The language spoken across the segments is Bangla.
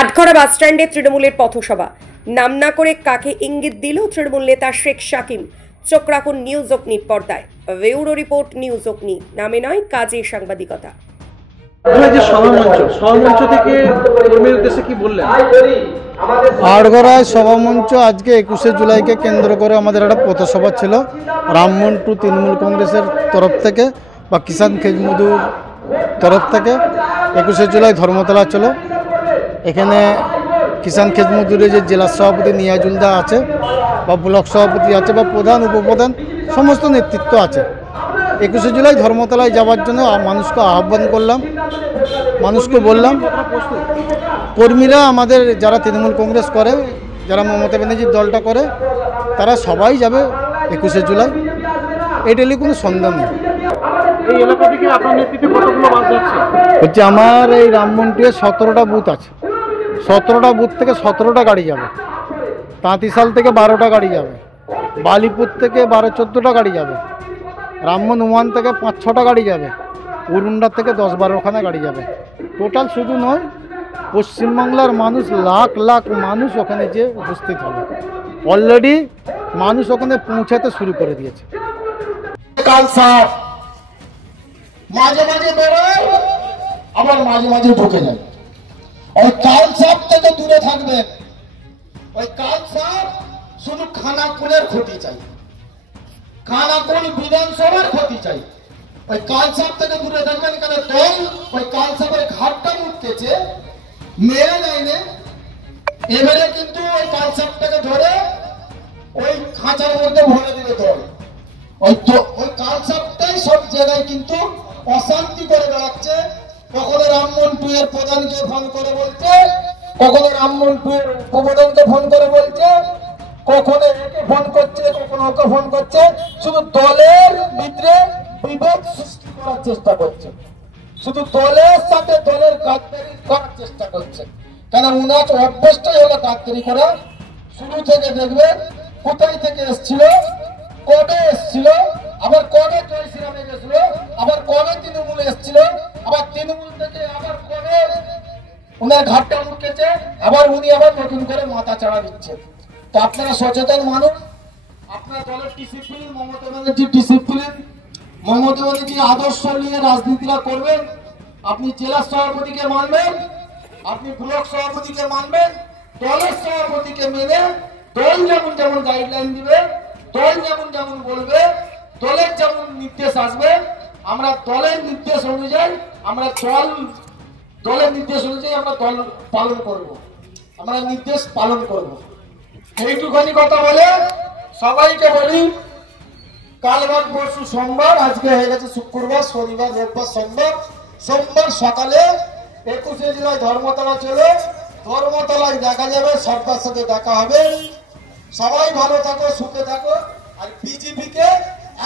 আটঘরা বাসস্ট্যান্ডে তৃণমূলের পথসভা। নাম না করে কাকে ইঙ্গিত দিল তৃণমূল নেতা শেখ শাকিম? চোখ রাখুন নিউজ অগ্নির পর্দায়। ব্যুরো রিপোর্ট, নিউজ অগ্নি। নামে নয়, কাজে সাংবাদিকতা। আটঘরায় সভামঞ্চ আজকে 21শে জুলাইকে কেন্দ্র করে আমাদের একটা পথসভা ছিল। রামমন্টু তৃণমূল কংগ্রেসের তরফ থেকে বা কিষাণ খেজমজুর তরফ থেকে 21শে জুলাই ধর্মতলা চলো। এখানে কিষাণ খেজমজুরের যে জেলা সভাপতি নিয়াজুলদা আছে বা ব্লক সভাপতি আছে বা প্রধান উপপ্রধান সমস্ত নেতৃত্ব আছে। 21শে জুলাই ধর্মতলায় যাওয়ার জন্য মানুষকে আহ্বান করলাম। মানুষকে বললাম, কর্মীরা আমাদের যারা তৃণমূল কংগ্রেস করে, যারা মমতা ব্যানার্জির দলটা করে, তারা সবাই যাবে 21শে জুলাই। এটা নিয়ে কোনো সন্দেহ নেই। হচ্ছে আমার এই রামমন্টুয়ে 17টা বুথ আছে। 17টা বুথ থেকে 17টা গাড়ি যাবে। তাঁতিশাল থেকে 12টা গাড়ি যাবে। বালিপুর থেকে 12-14টা গাড়ি যাবে। রামমন ওয়ান থেকে 5-6টা গাড়ি যাবে। উরুন্ডার থেকে 10-12খানা গাড়ি যাবে। টোটাল শুধু নয়, পশ্চিমবাংলার মানুষ লাখ লাখ মানুষ ওখানে যে উপস্থিত হবে। অলরেডি মানুষ ওখানে পৌঁছাতে শুরু করে দিয়েছে। মাঝে মাঝে বেরোয়, আবার মাঝে মাঝে ঢুকে যায়। ওই কাল সাপ থেকে দূরে থাকবে। ওই কাল সাপ শুধু খানাকুলের ক্ষতি চাই, খানাকুল বিধানসভার ক্ষতি চাই। ওই কাল সাপ থেকে দূরে থাকবেন। কেন দল ওই কাল সাপের ঘাটটা মুটকেছে, মেরে নেয়নি। এবারে কিন্তু ওই কাল সাপটাকে ধরে ওই খাঁচার মধ্যে ভরে দিবে দল। ওই কাল সাপটাই সব জায়গায় কিন্তু অশান্তি করে বেড়াচ্ছে। কখনো রামমন্টু এর প্রধানকে ফোন করে বলছে, কখনো রামমন্টু এর উপপ্রধানকে ফোন করে বলছে, কখনো একে ফোন করছে, কখনো ওকে ফোন করছে। শুধু দলের ভিতরে বিভেদ সৃষ্টি করার চেষ্টা করছে, শুধু দলের সাথে দলের গাদ্দারি করার চেষ্টা করছে। কেন উনার অভ্যাসটাই হলো গাদ্দারি করা। শুরু থেকে দেখবেন কোথায় থেকে এসছিল, কবে এসছিল, আবার কবে জয় শ্রীরামে গেছিল, আবার কবে তৃণমূলে এসছিল, আবার তৃণমূল থেকে আবার কবে উনার ঘাটটা মুটকেছে, আবার উনি আবার নতুন করে মাথা চাড়া দিচ্ছে। তো আপনারা সচেতন মানুষ, আপনার দলের ডিসিপ্লিন, মমতা ব্যানার্জির ডিসিপ্লিন, মমতা ব্যানার্জির আদর্শ নিয়ে রাজনীতিটা করবেন। আপনি জেলা সভাপতিকে মানবেন, আপনি ব্লক সভাপতিকে মানবেন, দলের সভাপতিকে মেনে দল যেমন যেমন গাইডলাইন দিবে, দল যেমন যেমন বলবে, দলের যেমন নির্দেশ আসবে, আমরা দলের নির্দেশ অনুযায়ী আমরা দলের নির্দেশ অনুযায়ী আমরা দল পালন করব, আমরা নির্দেশ পালন করব। এইটুখানি কথা বলে সবাইকে বলি, কাল বাদ পরশু সোমবার, আজকে হয়ে গেছে শুক্রবার, শনিবার, রোববার, সোমবার। সোমবার সকালে 21শে জুলাই ধর্মতলা চলে। ধর্মতলায় দেখা যাবে, সবার সাথে দেখা হবে। সবাই ভালো থাকো, সুখে থাকো। আর বিজেপিকে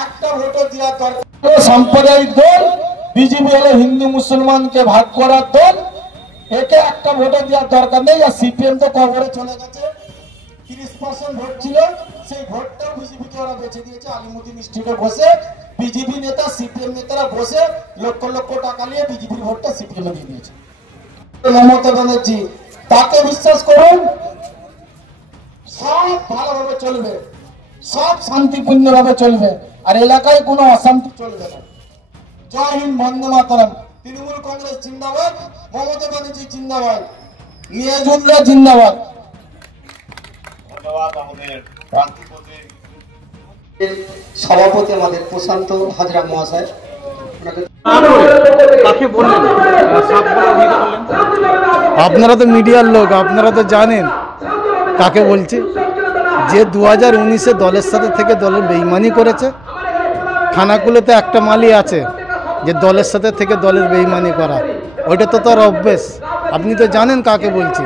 একটা ভোটও দেওয়ার দরকার। সাম্প্রদায়িক দল বিজেপি হলো হিন্দু মুসলমানকে ভাগ করার দল। একে একটা ভোটও দেওয়ার দরকার নেই। আর সিপিএম তো কবরে চলে গেছে। 30% ভোট ছিল, সেই ভোটটাও বিজেপিকে ওরা বেছে দিয়েছে। আলিমুদ্দিন স্ট্রিটে বসে বিজেপি নেতা, সিপিএম নেতারা বসে লক্ষ লক্ষ টাকা নিয়ে বিজেপির ভোটটা সিপিএম দিয়ে দিয়েছে। মমতা ব্যানার্জি, তাকে বিশ্বাস করুন, সব ভালোভাবে চলবে, সব শান্তিপূর্ণভাবে চলবে, আর এলাকায় কোনো অশান্তি চলবে না। জয় হিন্দ, বন্দে মাতরম। তৃণমূল কংগ্রেস জিন্দাবাদ, মমতা ব্যানার্জি জিন্দাবাদ, নিয়াজুল্লাহ জিন্দাবাদ। ধন্যবাদ আমাদের সভাপতি আমাদের প্রশান্ত হাজরা মহাশয়। আপনারা তো মিডিয়ার লোক, আপনারা তো জানেন কাকে বলছি। যে 2019-এ দলের সাথে থেকে দলের বেইমানি করেছে। খানাকুলোতে একটা মালি আছে যে দলের সাথে থেকে দলের বেইমানি করা, ওইটা তো তার অভ্যেস। আপনি তো জানেন কাকে বলছি,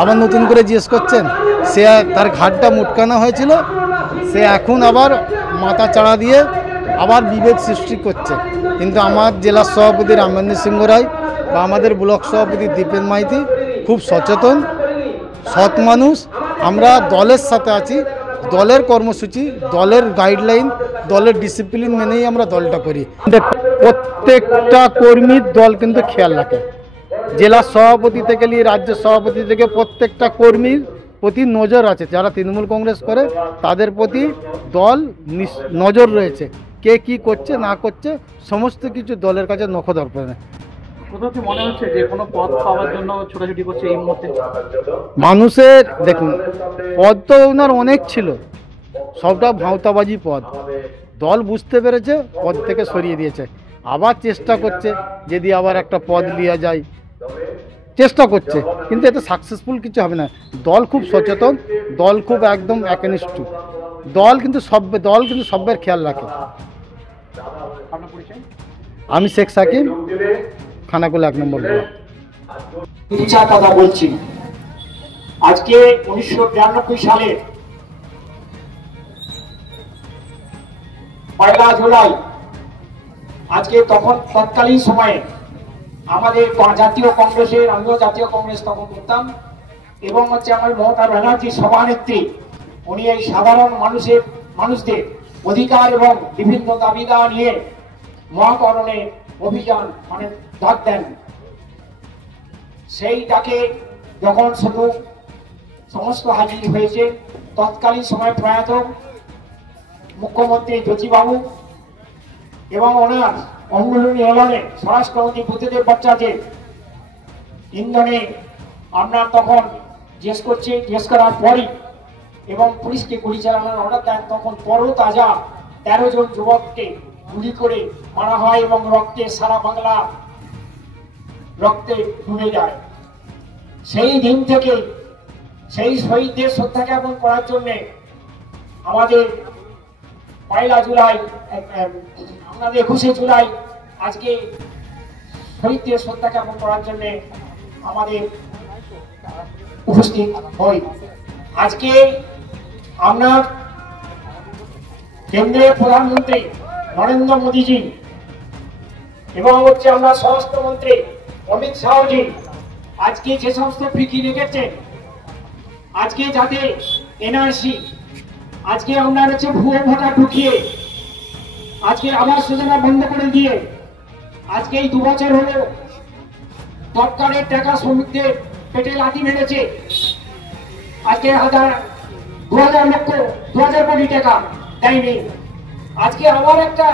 আবার নতুন করে জিজ্ঞেস করছেন। সে তার ঘাটটা মুটকানো হয়েছিল, সে এখন আবার মাথা চাড়া দিয়ে আবার বিভেদ সৃষ্টি করছে। কিন্তু আমার জেলার সভাপতি রামেন্দ্র সিংহ রায় বা আমাদের ব্লক সভাপতি দীপেন মাইতি খুব সচেতন, সৎ মানুষ। আমরা দলের সাথে আছি, দলের কর্মসূচি, দলের গাইডলাইন, দলের ডিসিপ্লিন মেনেই আমরা দলটা করি। প্রত্যেকটা কর্মীর দল কিন্তু খেয়াল রাখে। জেলার সভাপতি থেকে নিয়ে রাজ্যের সভাপতি থেকে প্রত্যেকটা কর্মীর প্রতি নজর আছে। যারা তৃণমূল কংগ্রেস করে তাদের প্রতি দল নজর রয়েছে, কে কি করছে না করছে সমস্ত কিছু দলের কাছে নখদর্পণে। কোথাও কি মনে হচ্ছে যে কোনো পদ পাওয়ার জন্য ছোটাছুটি করছে এই মুহূর্তে? মানুষের দেখুন, পদ তো ওনার অনেক ছিল, সবটা ভাঁওতাবাজি পদ। দল বুঝতে পেরেছে, পদ থেকে সরিয়ে দিয়েছে। আবার চেষ্টা করছে যদি আবার একটা পদ নেওয়া যায়, চেষ্টা করছে, কিন্তু এতে সাকসেসফুল কিছু হবে না। দল খুব সচেতন, দল খুব একদম একনিষ্ঠ, দল কিন্তু সবের খেয়াল রাখে। আপনার পরিচয়? আমি শেখ সাকিব, খানাকুলা 1 নম্বর ব্লক। বিচার কথা বলছি। আজকে 1992 সালে 1 জুলাই, আজকে তৎকালীন সময়ে আমাদের জাতীয় কংগ্রেসের, আমিও জাতীয় কংগ্রেস তখন করতাম, এবং আমার মমতা ব্যানার্জি সভানেত্রী, উনি এই সাধারণ মানুষদের অধিকার এবং বিভিন্ন দাবিদার নিয়ে মহাকরণে অভিযান ডাক দেন। সেই ডাকে যখন শুধু সমস্ত হাজির হয়েছে তৎকালীন সময় প্রয়াত মুখ্যমন্ত্রী জ্যোতিবাবু এবং ওনার অঙ্গুলনী এলানে স্বরাষ্ট্রমন্ত্রী বুদ্ধদেব ভট্টাচার্য ইন্ধনে আমরা তখন জিজ্ঞেস করার পরই এবং পুলিশকে গুলি চালানোর অর্ডার দেন। তখন তরতাজা 13 জন যুবককে গুলি করে মারা হয় এবং রক্তে সারা বাংলা রক্তে ডুবে যায়। সেই দিন থেকে সেই শহীদদের শ্রদ্ধা জ্ঞাপন করার জন্য আমাদের 1 জুলাই, আমাদের 21 জুলাই আজকে শহীদদের শ্রদ্ধা জ্ঞাপন করার জন্য আমাদের উপস্থিত হই। আজকে আমরা কেন্দ্রের প্রধানমন্ত্রী নরেন্দ্র মোদীজি এবং আমরা স্বরাষ্ট্রমন্ত্রী অমিত শাহজি আজকে যে সমস্ত ফিকি রেখেছেন, আজকে যাতে এনআরসি, আজকে আমরা ভুয়ো ভোটার ঢুকিয়ে আজকে আবাস যোজনা বন্ধ করে দিয়ে আজকে এই 2 বছর হলো সরকারের টাকা শ্রমিকদের পেটে লাথি মেরেছে। আজকে 2000 কোটি টাকা দেয়নি। আজকে আবার একটা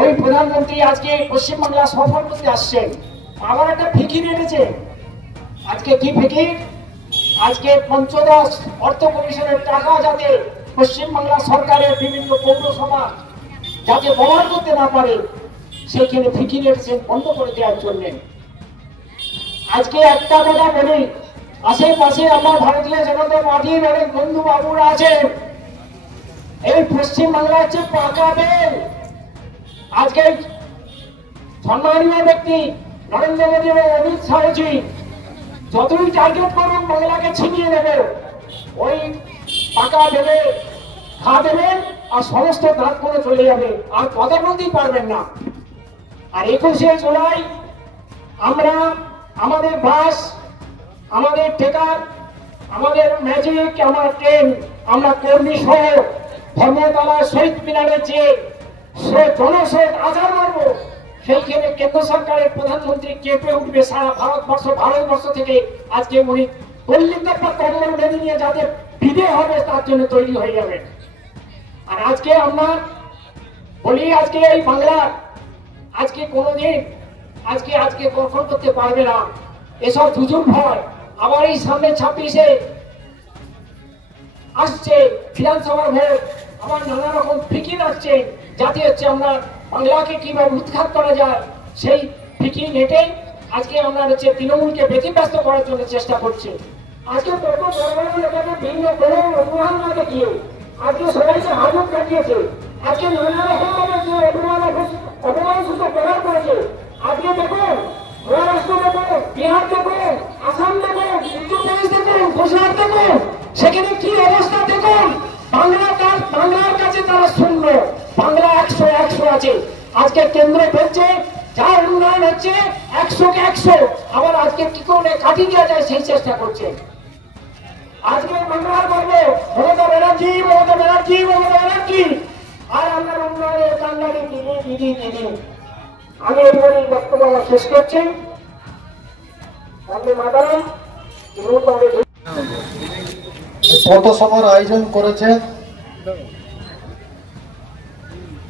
ওই প্রধানমন্ত্রী আজকে পশ্চিমবাংলা সফর করতে আসছেন, আবার একটা ফিকি নেমেছে। আজকে কি ফিকি? আজকে পঞ্চদশ অর্থ কমিশনের টাকা যাতে পশ্চিমবাংলা সরকারের বিভিন্ন পৌরসভা যাতে ব্যবহার করতে না পারে সেইখানে ফিকি নেমেছেন বন্ধ করে দেওয়ার জন্য। আজকে একটা কথা বলি, আশেপাশে আমার ভারতীয় জনতা পার্টির অনেক বন্ধু বাবুরা আছেন, এই পশ্চিমবাংলা হচ্ছে পাকা বেল। আজকে সম্মানীয় ব্যক্তি নরেন্দ্র মোদী এবং অমিত শাহজি যতই টার্গেট করুন বাংলাকে ছিনিয়ে নেবে, ওই পাকা বেলে ঘা দেবেন আর সমস্ত দাঁত করে চলে যাবে, আর কথা বলতেই পারবেন না। আর 21 জুলাই আমরা আমাদের বাস, আমাদের টেকার, আমাদের ম্যাজিক, আমার ট্রেন, আমরা কর্মী সহ ধর্মতলা শহীদ মিনারের যে জনস্রোত আজার মারব, সেইখানে কেন্দ্র সরকারের প্রধানমন্ত্রী কেঁপে উঠবে। সারা ভারতবর্ষ থেকে আজকে উনি কম্বল বেঁধে নিয়ে যাদের বিদে হবে তার জন্য তৈরি হয়ে যাবে। আর আজকে আমরা বলি, আজকে এই বাংলা আজকে কোনোদিন আজকে দখল করতে পারবে না, এসব জুজুর ভয়। আবার এই সামনে 26-এ আসছে বিধানসভার ভোট, আবার নানা রকম ফিকির আসছে যাতে আমরা বাংলাকে কিভাবে উৎখাত করা যায়, সেই ফিকির নেটে আজকে আমরা তৃণমূলকে ব্যতিব্যস্ত করার জন্য চেষ্টা করছে। আজকে কত বড় বড় লোকেরা ভিন্ন করে অনুমান না দেখিয়ে আজকে সবাইকে হাজত কাটিয়েছে, আজকে নানা রকম অপমানিত করার করেছে। আজকে দেখুন মহারাষ্ট্র দেখুন, বিহার দেখুন, আসাম দেখুন, উত্তরপ্রদেশ দেখুন, গুজরাট দেখুন, সেখানে কি অবস্থা দেখুন। বাংলার কাছে তারা শূন্য, বাংলা 100 আছে। আজকে কেন্দ্র বলছে যা উন্নয়ন হচ্ছে 100-কে 100, আবার আজকে কি করে কাটিয়ে দেওয়া যায় সেই চেষ্টা করছে। আজকে বাংলার বলবো মমতা ব্যানার্জি, আর আমরা উন্নয়নের কান্নারি দিদি। আমি এই বলে বক্তব্য শেষ করছি। বন্দে মাতরম। তৃণমূল কংগ্রেস পথসভার আয়োজন করেছে,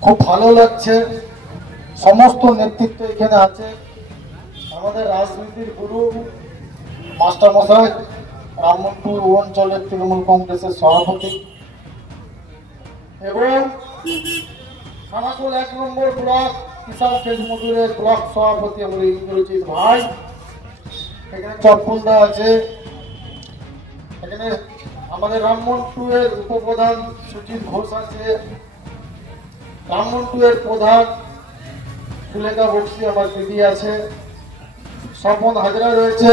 খুব ভালো লাগছে। সমস্ত নেতৃত্ব এখানে আছে। আমাদের রাজনীতির গুরু মাস্টারমশাই রামমোহনপুর অঞ্চলের তৃণমূল কংগ্রেসের সভাপতি এবং খানাকুল 1 নম্বর ব্লক কিষান ফেজ মজুরের ব্লক সভাপতি আমাদের ইন্দ্রজিৎ ভাই, এখানে চটপলদা আছে, এখানে আমাদের রামমোহনপুরের উপপ্রধান সুজিত ঘোষ আছে, রামমোহনপুরের প্রধান সুলেখা বক্সি আমার দিদি আছে, স্বপন হাজরা রয়েছে,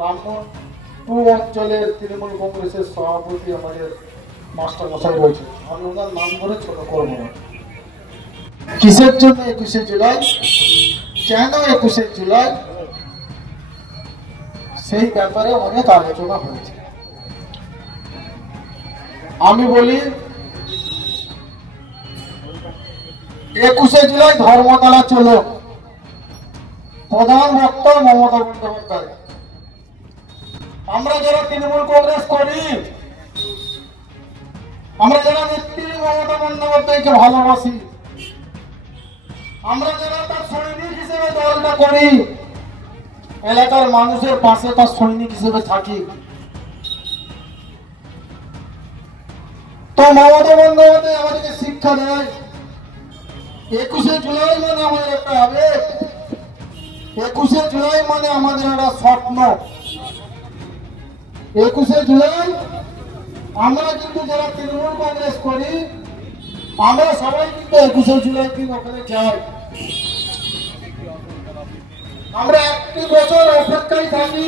রামমোহনপুর অঞ্চলের তৃণমূল কংগ্রেসের সভাপতি আমাদের মাস্টার মশাই রয়েছে। আমি ওনার নাম ধরে ছোট করবো না। কিসের জন্য 21শে জুলাই, কেন 21শে জুলাই, সেই ব্যাপারে অনেক আলোচনা হয়েছে। আমি বলি 21শে জুলাই ধর্মতলা চলো, প্রধান বক্তা মমতা বন্দ্যোপাধ্যায়। আমরা যারা তৃণমূল কংগ্রেস করি, আমরা যারা নেত্রী মমতা বন্দ্যোপাধ্যায়কে ভালোবাসি, আমরা যারা তার সৈনিক হিসেবে দলটা করি, এলাকার মানুষের পাশে তার সৈনিক হিসেবে থাকি, তো মমতা বন্দ্যোপাধ্যায় আমাদেরকে শিক্ষা দেয় 21শে জুলাই মানে আমাদের একটা আবেগ, 21শে জুলাই মানে আমাদের একটা স্বপ্ন। 21শে জুলাই আমরা কিন্তু যারা তৃণমূল কংগ্রেস করি, আমরা সবাই কিন্তু 21শে জুলাই দিন ওখানে যাই। আমরা একটি বছর অপেক্ষায় থাকি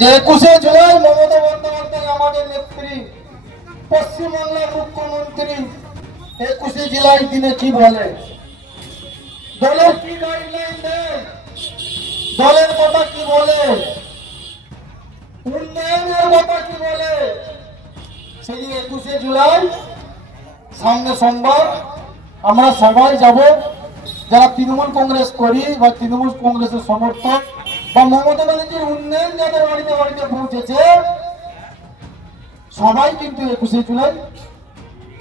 যে 21শে জুলাই মমতা বন্দ্যোপাধ্যায় আমাদের নেত্রী, পশ্চিমবাংলার মুখ্যমন্ত্রী 21শে জুলাই দিনে কি বলে, দলের কি গাইডলাইন দেয়, দলের কথা কি বলে, উন্নয়নের কথা কি বলে, সেই 21শে জুলাই সামনে সোমবার আমরা সবাই যাব, যারা তৃণমূল কংগ্রেস করি বা তৃণমূল কংগ্রেসের সমর্থক বা মমতা ব্যানার্জির উন্নয়ন যাদের বাড়িতে বাড়িতে পৌঁছেছে, সবাই কিন্তু 21শে জুলাই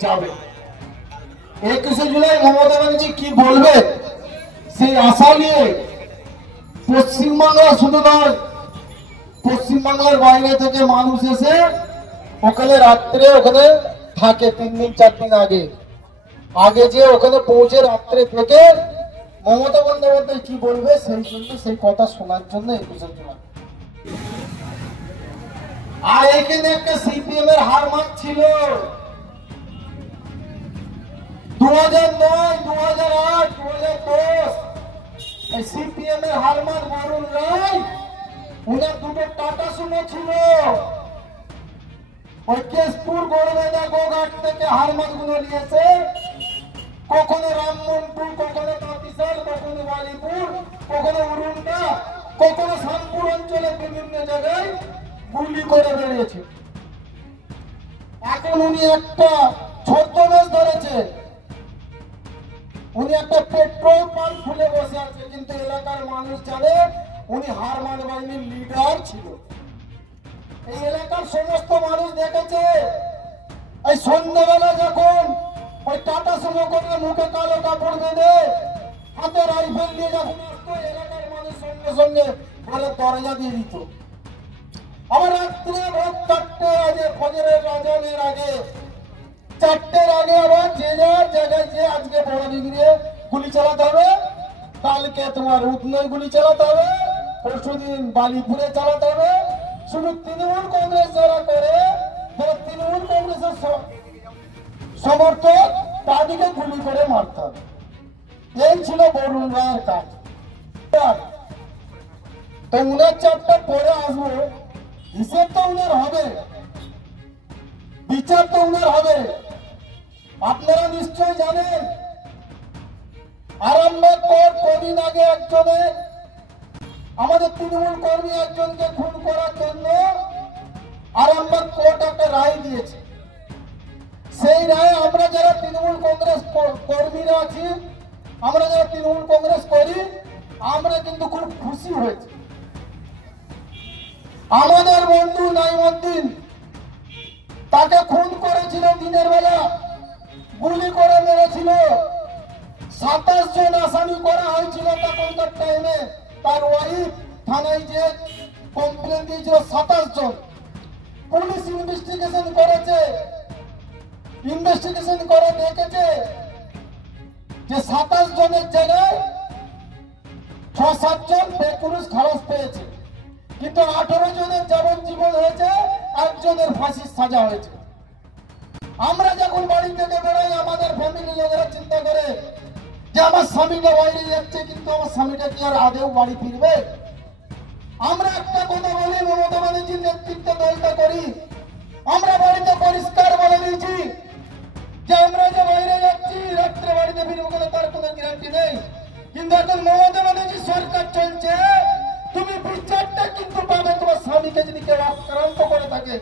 যাবে। 21শে জুলাই মমতা ব্যানার্জি কি বলবে সেই আশা নিয়ে পশ্চিমবাংলা শুধু নয়, পশ্চিমবাংলার বাইরে থেকে মানুষ এসে ওখানে রাত্রে ওখানে থাকে 3 দিন 4 দিন আগে যে ওখানে পৌঁছে রাত্রে থেকে মমতা বন্দ্যোপাধ্যায় কি বলবে সেই জন্য, সেই কথা শোনার জন্য 21শে জুলাই। আর এখানে একটা সিপিএম এর হার মার ছিল 2009, 2008, 2010। এই সিপিএম এর হারমার বরুণ রায়, উনার দুটো টাটা সুমো ছিল, ওই কেশপুর গড়বেদা গোঘাট থেকে হারমার গুলো নিয়েছে, কখনো রামমোহনপুর, কখনো তাঁতিশাল, কখনো বালিপুর, কখনো উরুন্ডা, কখনো শামপুর অঞ্চলে বিভিন্ন জায়গায় গুলি করে বেরিয়েছে। এখন উনি একটা ছদ্মবেশ ধরেছে, উনি একটা পেট্রোল পাম্প খুলে বসে আছে, কিন্তু এলাকার মানুষ জানে উনি হারমান বাহিনীর লিডার ছিল। এই এলাকার সমস্ত মানুষ দেখেছে, এই সন্ধ্যাবেলা যখন ওই টাটা সুমো করে মুখে কালো কাপড় বেঁধে হাতে রাইফেল নিয়ে যখন আসতো, এলাকার মানুষ সঙ্গে সঙ্গে ঘরের দরজা দিয়ে দিত। আবার রাত্রে ভোর 4টে আগে, ফজরের আজানের আগে 4টের আগে আবার যে যার জায়গায় যে আজকে বড় ডিগ্রি গুলি চালাতে হবে, কালকে তোমার উদনয় গুলি চালাতে হবে, পরশুদিন বালিপুরে চালাতে হবে। শুধু তৃণমূল কংগ্রেস যারা করে, যারা তৃণমূল কংগ্রেসের সমর্থক, তাদেরকে গুলি করে মারতে হবে। এই ছিল বরুণ রায়ের কাজ। তো উনার চাপটা পরে আসবো, হিসেব তো উনার হবে, বিচার তো উনার হবে। আপনারা নিশ্চয় জানেন আরামবাগ কোর্ট কদিন আগে একজনে আমাদের তৃণমূল কর্মী একজনকে খুন করার জন্য আরামবাগ কোর্ট একটা রায় দিয়েছে। সেই রায়ে আমরা যারা তৃণমূল কংগ্রেস কর্মীরা আছি, আমরা যারা তৃণমূল কংগ্রেস করি, আমরা কিন্তু খুব খুশি হয়েছি। আমাদের বন্ধু নাইমুদ্দিন, তাকে খুন করেছিল দিনের বেলা, গুলি করে মেরেছিল। 27 জন আসামি করা হয়েছিল তখনকার টাইমে। তার ওয়াইফ থানায় যে কমপ্লেন দিয়েছিল 27 জন। পুলিশ ইনভেস্টিগেশন করেছে, ইনভেস্টিগেশন করে দেখেছে যে 27 জনের জায়গায় 6-7 জন বেকুরুস খালাস পেয়েছে, কিন্তু 18 জনের যাবজ্জীবন হয়েছে, একজনের ফাঁসির সাজা হয়েছে। আমরা যখন বাড়ি থেকে বেরোই, আমাদের ফ্যামিলি লোকেরা চিন্তা করে যে আমার স্বামীটা বাইরে যাচ্ছে, কিন্তু আমার স্বামীটা কি আর আদেও বাড়ি ফিরবে? আমরা একটা কথা বলি, মমতা ব্যানার্জির নেতৃত্বে দলটা করি, আমরা বাড়িতে পরিষ্কার বলে দিয়েছি যে আমরা যে বাইরে যাচ্ছি রাত্রে বাড়িতে ফিরবো বলে তার কোনো গ্যারান্টি নেই। কিন্তু এখন মমতা ব্যানার্জি সরকার চলছে, তুমি বিচারটা কিন্তু পাবে। তোমার স্বামীকে যদি কেউ আক্রান্ত করে থাকে,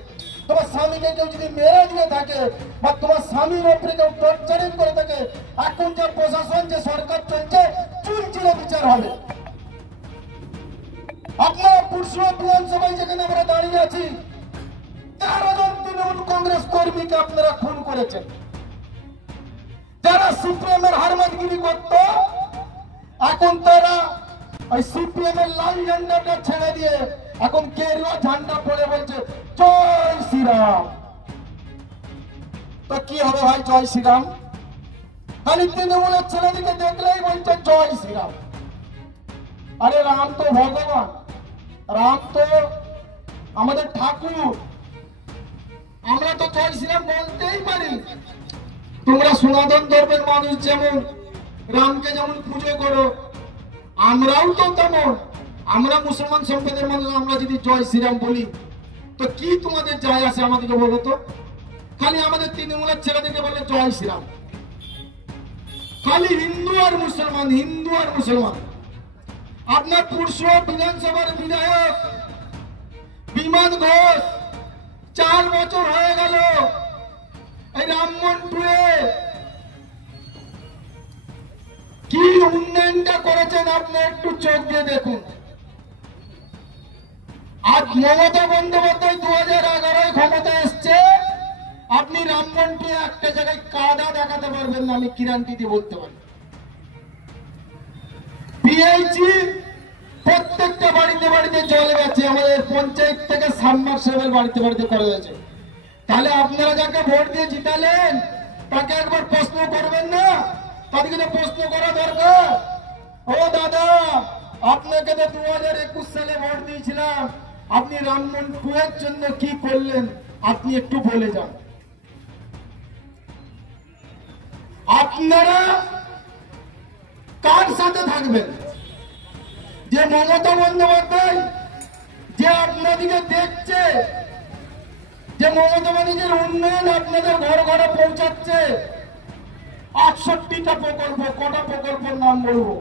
তোমার স্বামীকে কেউ যদি মেরে দিয়ে থাকে, বা তোমার স্বামীর উপরে কেউ টর্চারিং করে থাকে, এখন যে প্রশাসন, যে সরকার চলছে, চুলচিলে বিচার হবে। আপনারা পুরসভা বিধানসভায় যেখানে আমরা দাঁড়িয়ে আছি, 13 জন তৃণমূল কংগ্রেস কর্মীকে আপনারা খুন করেছেন। যারা সিপিএমের হারমাতগিরি করত, এখন তারা ওই সিপিএম এর লাল ঝান্ডাটা ছেড়ে দিয়ে এখন কেরুয়া ঝান্ডা পড়ে বলছে জয় শ্রীরাম। তো কি হবে ভাই জয় শ্রীরাম? খালি তৃণমূলের ছেলেদিকে দেখলেই বলছে জয় শ্রীরাম। আরে রাম তো ভগবান, রাম তো আমাদের ঠাকুর, আমরা তো জয় শ্রীরাম বলতেই পারি। তোমরা সনাতন ধর্মের মানুষ যেমন রামকে যেমন পুজো করো, আমরাও তো তেমন। আমরা মুসলমান সম্প্রদায়ের মানুষ, আমরা যদি জয় শ্রীরাম বলি তো কি তোমাদের যায় আসে আমাদেরকে বলো তো? খালি আমাদের তৃণমূলের ছেলেদেরকে বলে জয় শ্রীরাম, খালি হিন্দু আর মুসলমান, হিন্দু আর মুসলমান। আপনার পুরসভা বিধানসভার বিধায়ক বিমান ঘোষ 4 বছর হয়ে গেল এই রামমন্টুয়ে কি উন্নয়নটা করেছেন আপনি একটু চোখ দিয়ে দেখুন। আজ মমতা বন্দ্যোপাধ্যায় 2011 ক্ষমতায় এসছে, আপনি রামমন্টুয়ে একটা জায়গায় কাদা দেখাতে পারবেন না, আমি গ্যারান্টি দিয়ে বলতে পারি। পিএইচি প্রত্যেকটা বাড়িতে বাড়িতে জল গেছে, আমাদের পঞ্চায়েত থেকে সাবমার্সিবল বাড়িতে বাড়িতে করা হয়েছে। তাহলে আপনারা যাকে ভোট দিয়ে জিতালেন তাকে একবার প্রশ্ন করবেন না? তাদেরকে তো প্রশ্ন করা দরকার। ও দাদা, আপনাকে তো 2021 সালে ভোট দিয়েছিলাম, আপনি রামমন্টুয়ের জন্য কি করলেন আপনি একটু বলে যান। আপনারা কার সাথে থাকবেন? যে মমতা বন্দ্যোপাধ্যায় যে আপনাদিকে দেখছে, যে মমতা ব্যানার্জির উন্নয়ন আপনাদের ঘর ঘরে পৌঁছাচ্ছে, 68টা প্রকল্প, কটা প্রকল্পের নাম বলবো।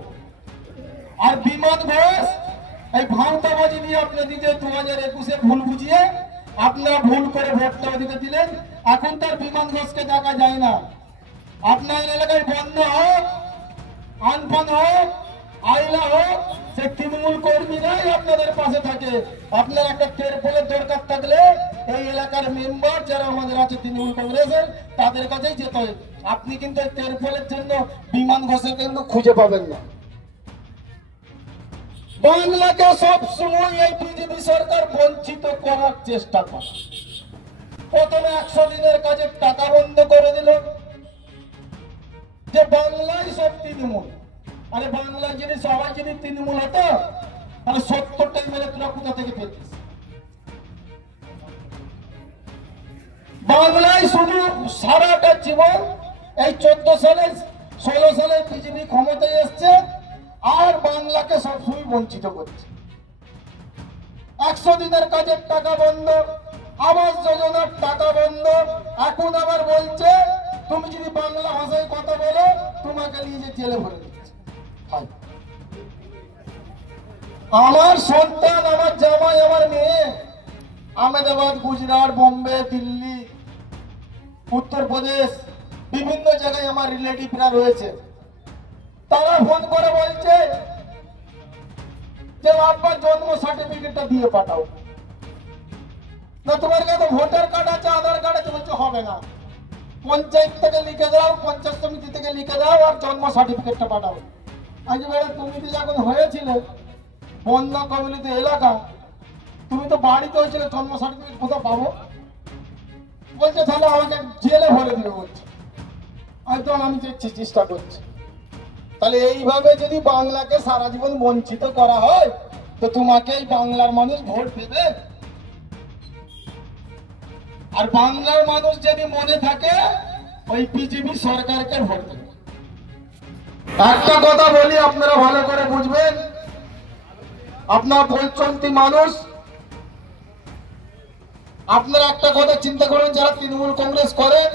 আর বিমান ঘোষ এই ভাঁওতাবাজি দিয়ে আপনাদিকে 2021-এ ভুল বুঝিয়ে আপনারা ভুল করে ভোটটা ওদিকে দিলেন। এখন তার বিমান ঘোষকে দেখা যায় না। আপনার এলাকায় বন্ধ হোক, আনফান হোক, আইলা হোক, সে তৃণমূল কর্মীরাই আপনাদের পাশে থাকে। আপনার একটা তেরপলের দরকার থাকলে এই এলাকার মেম্বার যারা আমাদের আছে তৃণমূল কংগ্রেসের, তাদের কাছেই যেতে হয়। আপনি কিন্তু এই তেরপলের জন্য বিমান ঘোষের কিন্তু খুঁজে পাবেন না। বাংলাকে সবসময় এই বিজেপি সরকার বঞ্চিত করার চেষ্টা করে। প্রথমে 100 দিনের কাজের টাকা বন্ধ করে দিল, যে বাংলায় সব তৃণমূল। আরে বাংলায় যদি সবাই যদি তৃণমূল হতো তাহলে 70টা মেলে তোরা কোথা থেকে পেতিস? বাংলায় শুধু সারাটা জীবন এই 14 সালে 16 সালে বিজেপি ক্ষমতায় এসছে, আর বাংলাকে সবসময় বঞ্চিত করছে। 100 দিনের কাজের টাকা বন্ধ, আবাস যোজনার টাকা বন্ধ। এখন আবার বলছে তুমি যদি বাংলা ভাষায় কথা বলো তোমাকে নিয়ে জেলে ভরে দিচ্ছে। আমার সন্তান, আমার জামাই, আমার মেয়ে আহমেদাবাদ, গুজরাট, বোম্বে, দিল্লি, উত্তরপ্রদেশ, বিভিন্ন জায়গায় আমার রিলেটিভরা রয়েছে। তারা ফোন করে বলছে যে আপনার জন্ম সার্টিফিকেটটা দিয়ে পাঠাও। না তোমার কাছে ভোটার কার্ড আছে, আধার কার্ড আছে, বলছে হবে না, পঞ্চায়েত থেকে লিখে দাও, পঞ্চায়েত সমিতি থেকে লিখে দাও আর জন্ম সার্টিফিকেটটা পাঠাও। আজ বেড়ে তুমি তো যখন হয়েছিল বন্যা কবলিত এলাকা, তুমি তো বাড়িতে হয়েছিল, জন্ম সার্টিফিকেট কোথাও পাবো? বলছে তাহলে আমাকে জেলে ভরে দিবে, বলছে। হয়তো আমি চেষ্টা করছি। তাহলে এইভাবে যদি বাংলাকে সারা জীবন বঞ্চিত করা হয়, তো তোমাকে এই বাংলার মানুষ ভোট দেবে? আর বাংলার মানুষ যদি মনে থাকে ওই বিজেপি সরকারকে ভোট দেবে। একটা কথা বলি, আপনারা ভালো করে বুঝবেন, আপনার ভোটচন্তি মানুষ, আপনারা একটা কথা চিন্তা করেন, যারা তৃণমূল কংগ্রেস করেন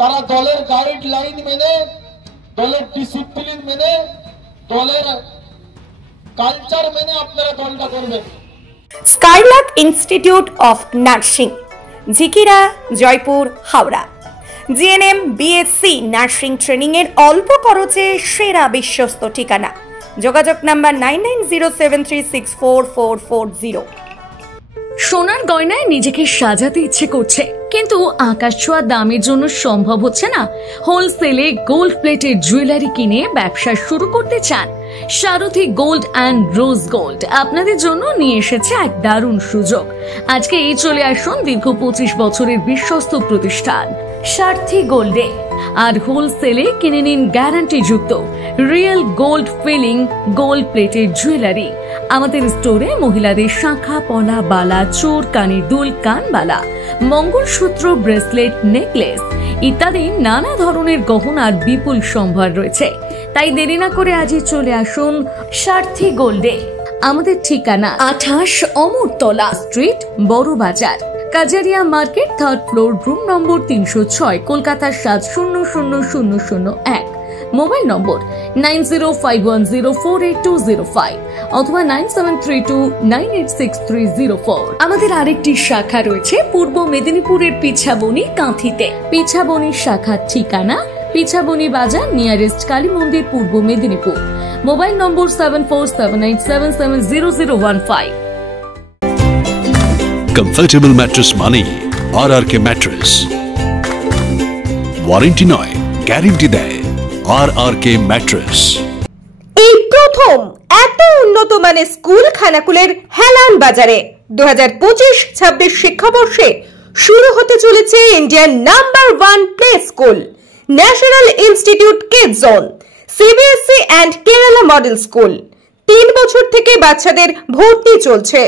তারা দলের গাইডলাইন মেনে, দলের ডিসিপ্লিন মেনে, দলের কালচার মেনে আপনারা দলটা করবেন। Skylark institute of nursing, Jhikira, Jaipur, Howrah. GNM, BSc nursing training এর অল্প খরচে সেরা বিশ্বস্ত ঠিকানা। যোগাযোগ নাম্বার 9907364440। সোনার গয়নায় নিজেকে সাজাতে ইচ্ছে করছে, কিন্তু আকাশ ছোঁয়া দামের জন্য সম্ভব হচ্ছে না। হোলসেলে গোল্ড প্লেটেড জুয়েলারি কিনে ব্যবসা শুরু করতে চান? সারথী গোল্ড অ্যান্ড রোজ গোল্ড আপনাদের জন্য নিয়ে এসেছে এক দারুণ সুযোগ। আজকে এই চলে আসুন দীর্ঘ 25 বছরের বিশ্বস্ত প্রতিষ্ঠান সারথী গোল্ডে, আর হোলসেলে কিনে নিন গ্যারান্টি যুক্ত real gold filling gold plated jewellery. আমাদের স্টোরে মহিলাদের শাঁখা, পলা, বালা, চোর, কানের দুল, কানবালা, মঙ্গলসূত্র, ব্রেসলেট, নেকলেস ইত্যাদি নানা ধরনের গহনার বিপুল সম্ভার রয়েছে। তাই দেরি না করে আজই চলে আসুন সারথী গোল্ডে। আমাদের ঠিকানা 28 অমরতলা স্ট্রিট, বড় বাজার, Kajaria market, 3rd floor, room number 306, Kolkata 700001। Mobile নম্বর 9051048205 অথবা 9732986304। আমাদের আরেকটি শাখা রয়েছে পূর্ব মেদিনীপুরের পিছাবনি, কাঁথিতে। পিছাবনি শাখার ঠিকানা পিছাবনি বাজার, নিয়ারেস্ট কালী মন্দির, পূর্ব মেদিনীপুর। মোবাইল নম্বর 7478770015। Comfortable mattress money, RRK mattress. Warranty নয়, গ্যারান্টি দেয় RRK mattress। এই প্রথম এত উন্নত মানের স্কুল খানাকুলের হেলান বাজারে 2025-26 শিক্ষাবর্ষে শুরু হতে চলেছে Indian number 1 play school, national institute kids zone, CBSE and Kerala model school. 3 বছর থেকে বাচ্চাদের ভর্তি চলছে।